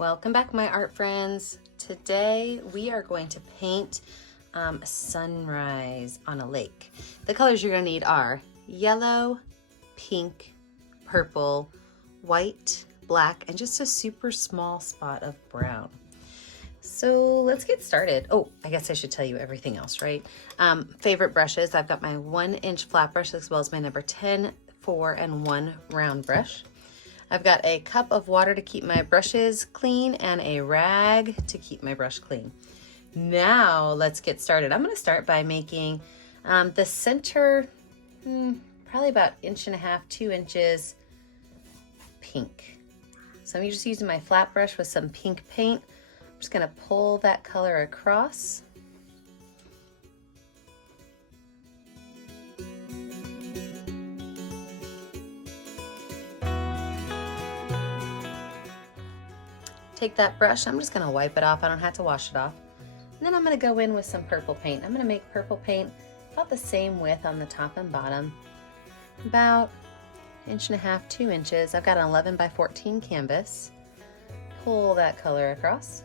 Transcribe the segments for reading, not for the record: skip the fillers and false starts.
Welcome back, my art friends. Today we are going to paint a sunrise on a lake. The colors you're going to need are yellow, pink, purple, white, black, and just a super small spot of brown. So let's get started. Oh, I guess I should tell you everything else, right? Favorite brushes. I've got my 1-inch flat brush as well as my number 10, 4, and 1 round brush. I've got a cup of water to keep my brushes clean and a rag to keep my brush clean. Now let's get started. I'm going to start by making the center, probably about 1.5 to 2 inches pink. So I'm just using my flat brush with some pink paint. I'm just going to pull that color across. Take that brush, I'm just going to wipe it off. I don't have to wash it off. And then I'm going to go in with some purple paint. I'm going to make purple paint about the same width on the top and bottom, about 1.5 to 2 inches. I've got an 11 by 14 canvas. Pull that color across.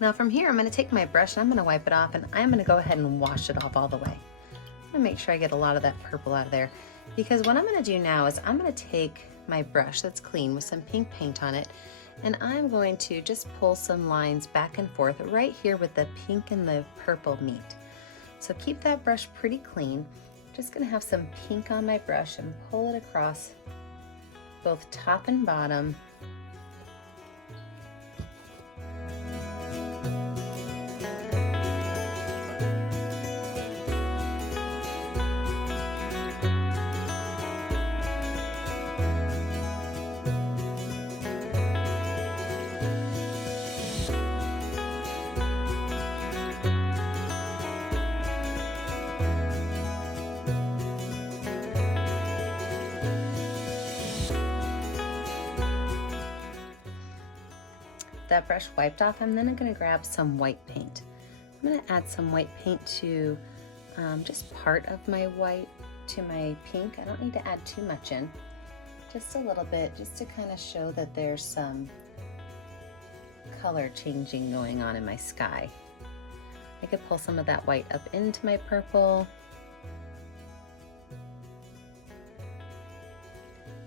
Now from here, I'm going to take my brush and I'm going to wipe it off, and I'm going to go ahead and wash it off all the way. I'm going to make sure I get a lot of that purple out of there, because what I'm going to do now is I'm going to take my brush that's clean with some pink paint on it, and I'm going to just pull some lines back and forth right here with the pink and the purple meet. So keep that brush pretty clean. I'm just going to have some pink on my brush and pull it across both top and bottom. That brush wiped off, I'm then going to grab some white paint. I'm going to add some white paint to just part of my white to my pink. I don't need to add too much in, just a little bit, just to kind of show that there's some color changing going on in my sky. I could pull some of that white up into my purple.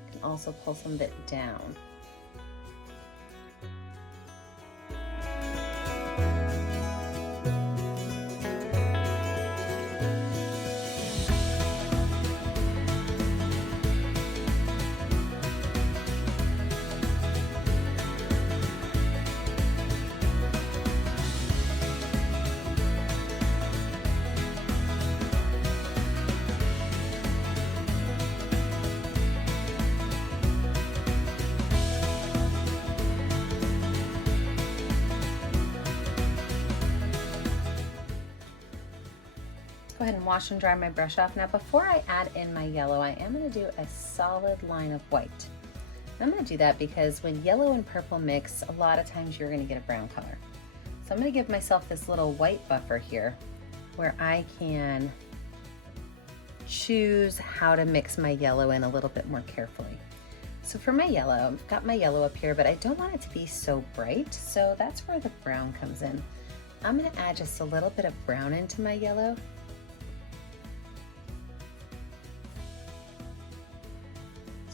I can also pull some of it down. Go ahead and wash and dry my brush off. Now before I add in my yellow, I am going to do a solid line of white. And I'm going to do that because when yellow and purple mix, a lot of times you're going to get a brown color. So I'm going to give myself this little white buffer here where I can choose how to mix my yellow in a little bit more carefully. So for my yellow, I've got my yellow up here, but I don't want it to be so bright, so that's where the brown comes in. I'm going to add just a little bit of brown into my yellow.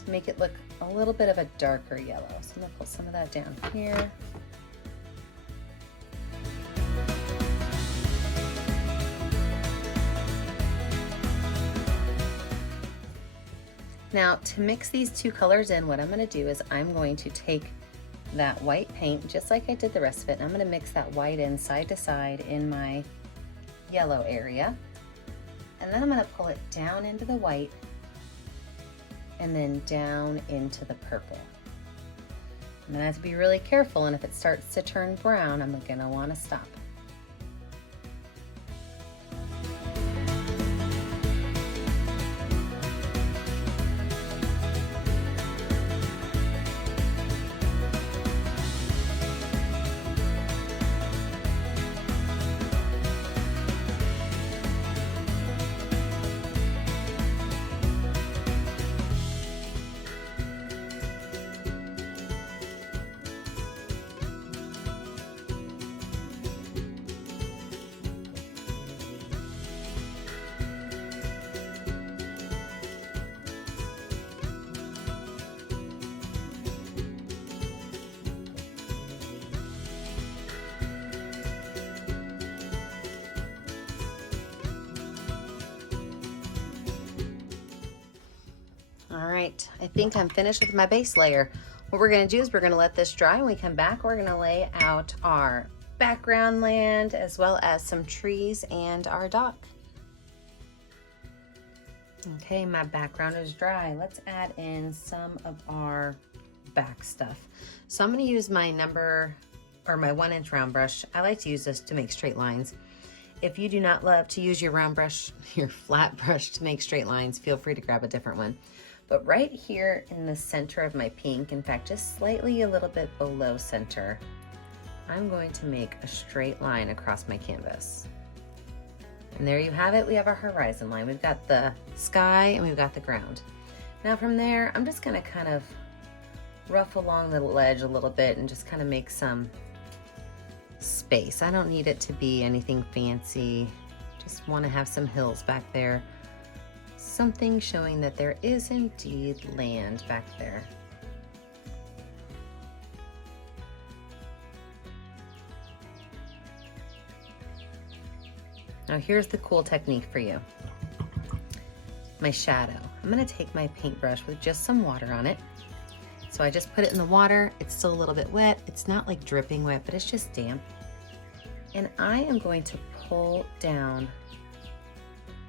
Make it look a little bit of a darker yellow. So I'm going to put some of that down here. Now to mix these two colors in, what I'm going to do is I'm going to take that white paint just like I did the rest of it, and I'm going to mix that white in side to side in my yellow area, and then I'm going to pull it down into the white and then down into the purple. I'm gonna have to be really careful, and if it starts to turn brown, I'm gonna wanna stop. right, I think I'm finished with my base layer. What we're gonna do is we're gonna let this dry. When we come back, we're gonna lay out our background land as well as some trees and our dock. Okay, my background is dry. Let's add in some of our back stuff. So I'm gonna use my my 1-inch round brush. I like to use this to make straight lines. If you do not love to use your round brush, your flat brush to make straight lines, feel free to grab a different one. But right here in the center of my pink, in fact, just slightly a little bit below center, I'm going to make a straight line across my canvas. And there you have it, we have our horizon line. We've got the sky and we've got the ground. Now from there, I'm just gonna kind of rough along the ledge a little bit and just kind of make some space. I don't need it to be anything fancy. Just want to have some hills back there. Something showing that there is indeed land back there. Now here's the cool technique for you. My shadow. I'm going to take my paintbrush with just some water on it. So I just put it in the water. It's still a little bit wet. It's not like dripping wet, but it's just damp. And I am going to pull down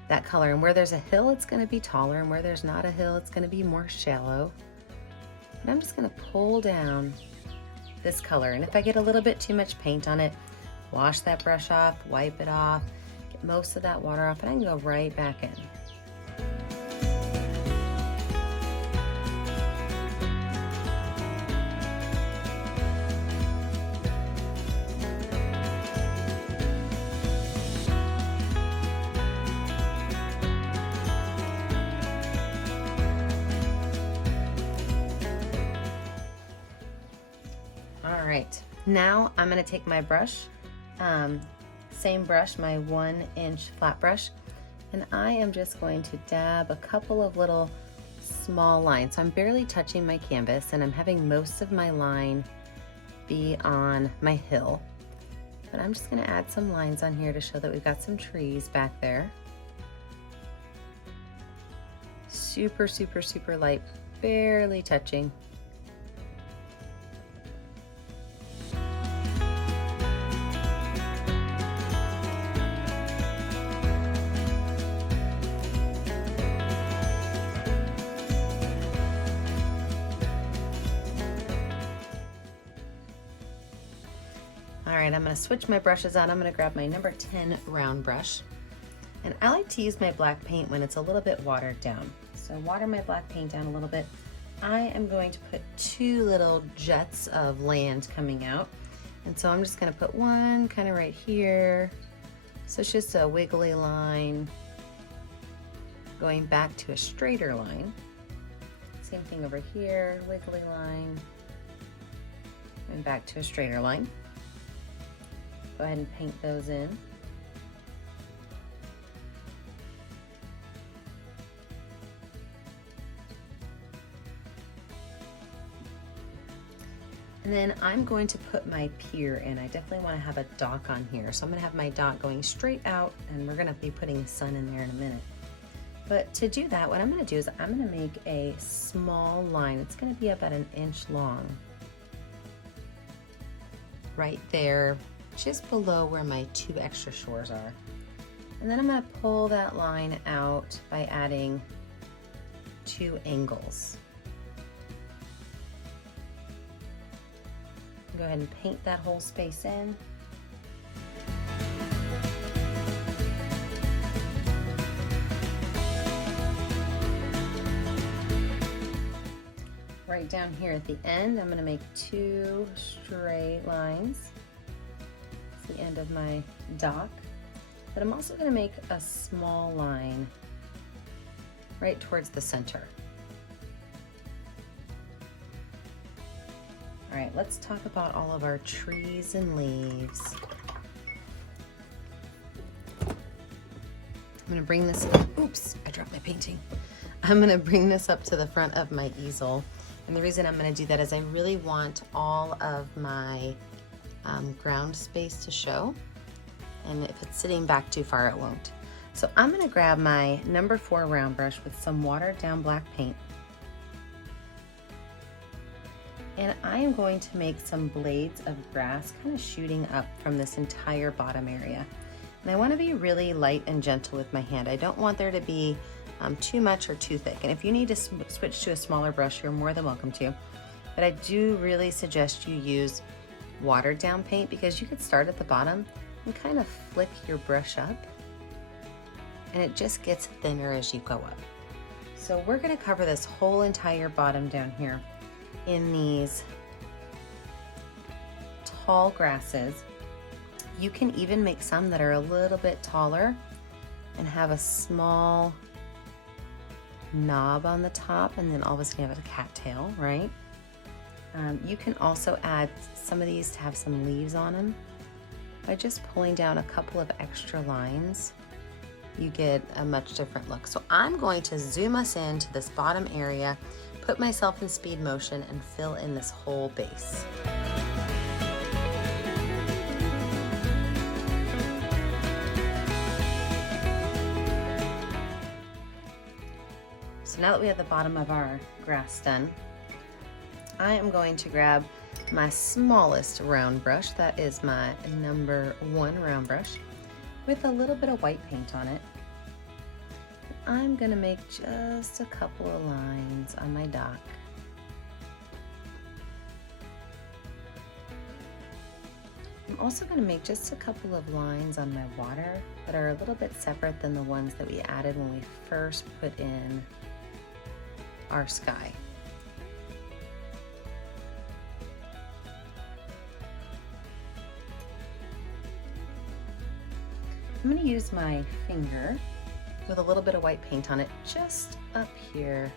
that color. And where there's a hill, it's going to be taller. And where there's not a hill, it's going to be more shallow. And I'm just going to pull down this color. And if I get a little bit too much paint on it, wash that brush off, wipe it off, get most of that water off, and I can go right back in. All right, now I'm gonna take my brush, same brush, my 1-inch flat brush, and I am just going to dab a couple of little small lines. So I'm barely touching my canvas and I'm having most of my line be on my hill. But I'm just gonna add some lines on here to show that we've got some trees back there. Super, super, super light, barely touching. All right, I'm gonna switch my brushes out. I'm gonna grab my number 10 round brush. And I like to use my black paint when it's a little bit watered down. So water my black paint down a little bit. I am going to put 2 little jets of land coming out. And so I'm just gonna put one kind of right here. So it's just a wiggly line going back to a straighter line. Same thing over here, wiggly line, going back to a straighter line. Go ahead and paint those in. And then I'm going to put my pier in. I definitely want to have a dock on here. So I'm going to have my dock going straight out, and we're going to be putting the sun in there in a minute. But to do that, what I'm going to do is I'm going to make a small line. It's going to be about 1 inch long. Right there, just below where my 2 extra shores are. And then I'm going to pull that line out by adding 2 angles. Go ahead and paint that whole space in. Right down here at the end, I'm going to make 2 straight lines. It's the end of my dock. But I'm also going to make a small line right towards the center. All right, let's talk about all of our trees and leaves. I'm gonna bring this, oops, I dropped my painting. I'm gonna bring this up to the front of my easel. And the reason I'm gonna do that is I really want all of my ground space to show. And if it's sitting back too far, it won't. So I'm gonna grab my number 4 round brush with some watered down black paint. And I am going to make some blades of grass kind of shooting up from this entire bottom area. And I want to be really light and gentle with my hand. I don't want there to be too much or too thick. And if you need to switch to a smaller brush, you're more than welcome to. But I do really suggest you use watered down paint, because you could start at the bottom and kind of flick your brush up, and it just gets thinner as you go up. So we're going to cover this whole entire bottom down here in these tall grasses. You can even make some that are a little bit taller and have a small knob on the top, and then all of a sudden you have a cattail, right? You can also add some of these to have some leaves on them. By just pulling down a couple of extra lines, you get a much different look. So I'm going to zoom us into this bottom area, put myself in speed motion, and fill in this whole base. So now that we have the bottom of our grass done, I am going to grab my smallest round brush. That is my number 1 round brush with a little bit of white paint on it. I'm gonna make just a couple of lines on my dock. I'm also gonna make just a couple of lines on my water that are a little bit separate than the ones that we added when we first put in our sky. I'm going to use my finger with a little bit of white paint on it just up here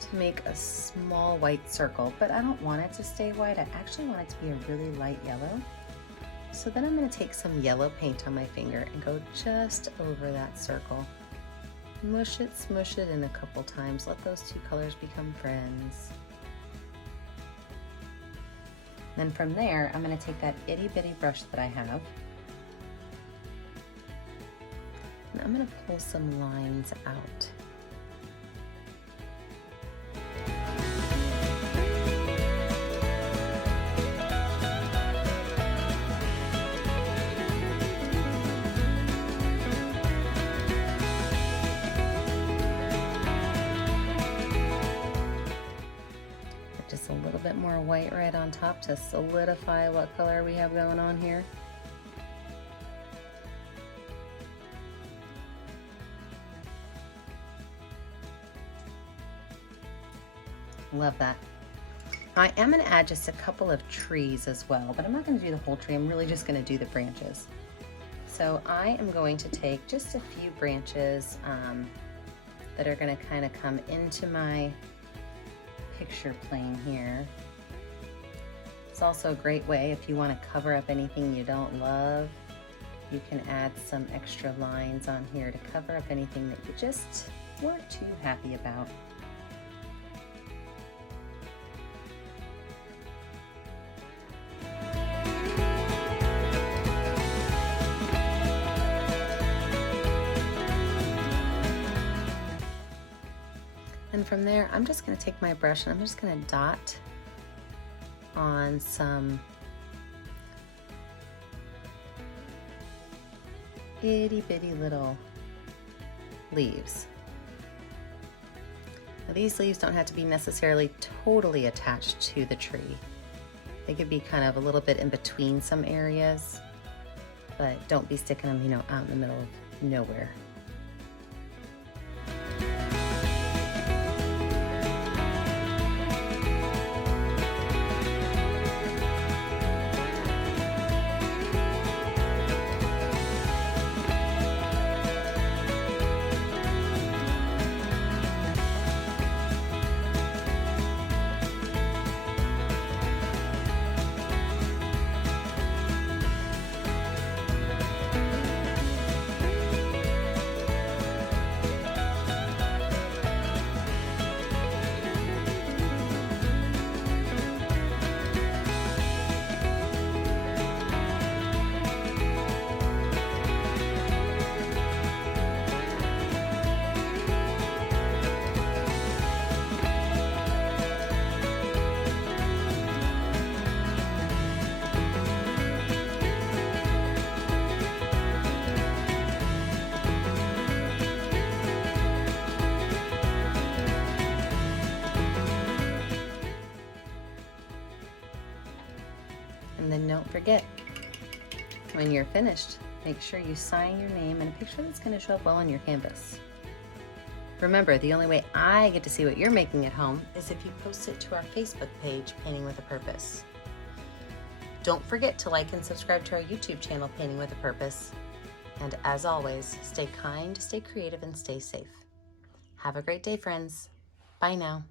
to make a small white circle, but I don't want it to stay white. I actually want it to be a really light yellow. So then I'm going to take some yellow paint on my finger and go just over that circle. Smush it in a couple times. Let those two colors become friends. Then from there, I'm going to take that itty bitty brush that I have, and I'm going to pull some lines out. Just a little bit more white red on top to solidify what color we have going on here. Love that. I am going to add just a couple of trees as well, but I'm not going to do the whole tree. I'm really just going to do the branches. So I am going to take just a few branches that are going to kind of come into my picture plane here. It's also a great way if you want to cover up anything you don't love. You can add some extra lines on here to cover up anything that you just weren't too happy about. And from there, I'm just going to take my brush and I'm just going to dot on some itty bitty little leaves. Now, these leaves don't have to be necessarily totally attached to the tree. They could be kind of a little bit in between some areas, but don't be sticking them, out in the middle of nowhere. And then don't forget, when you're finished, make sure you sign your name in a picture that's going to show up well on your canvas. Remember, the only way I get to see what you're making at home is if you post it to our Facebook page, Painting with a Purpose. Don't forget to like and subscribe to our YouTube channel, Painting with a Purpose. And as always, stay kind, stay creative, and stay safe. Have a great day, friends. Bye now.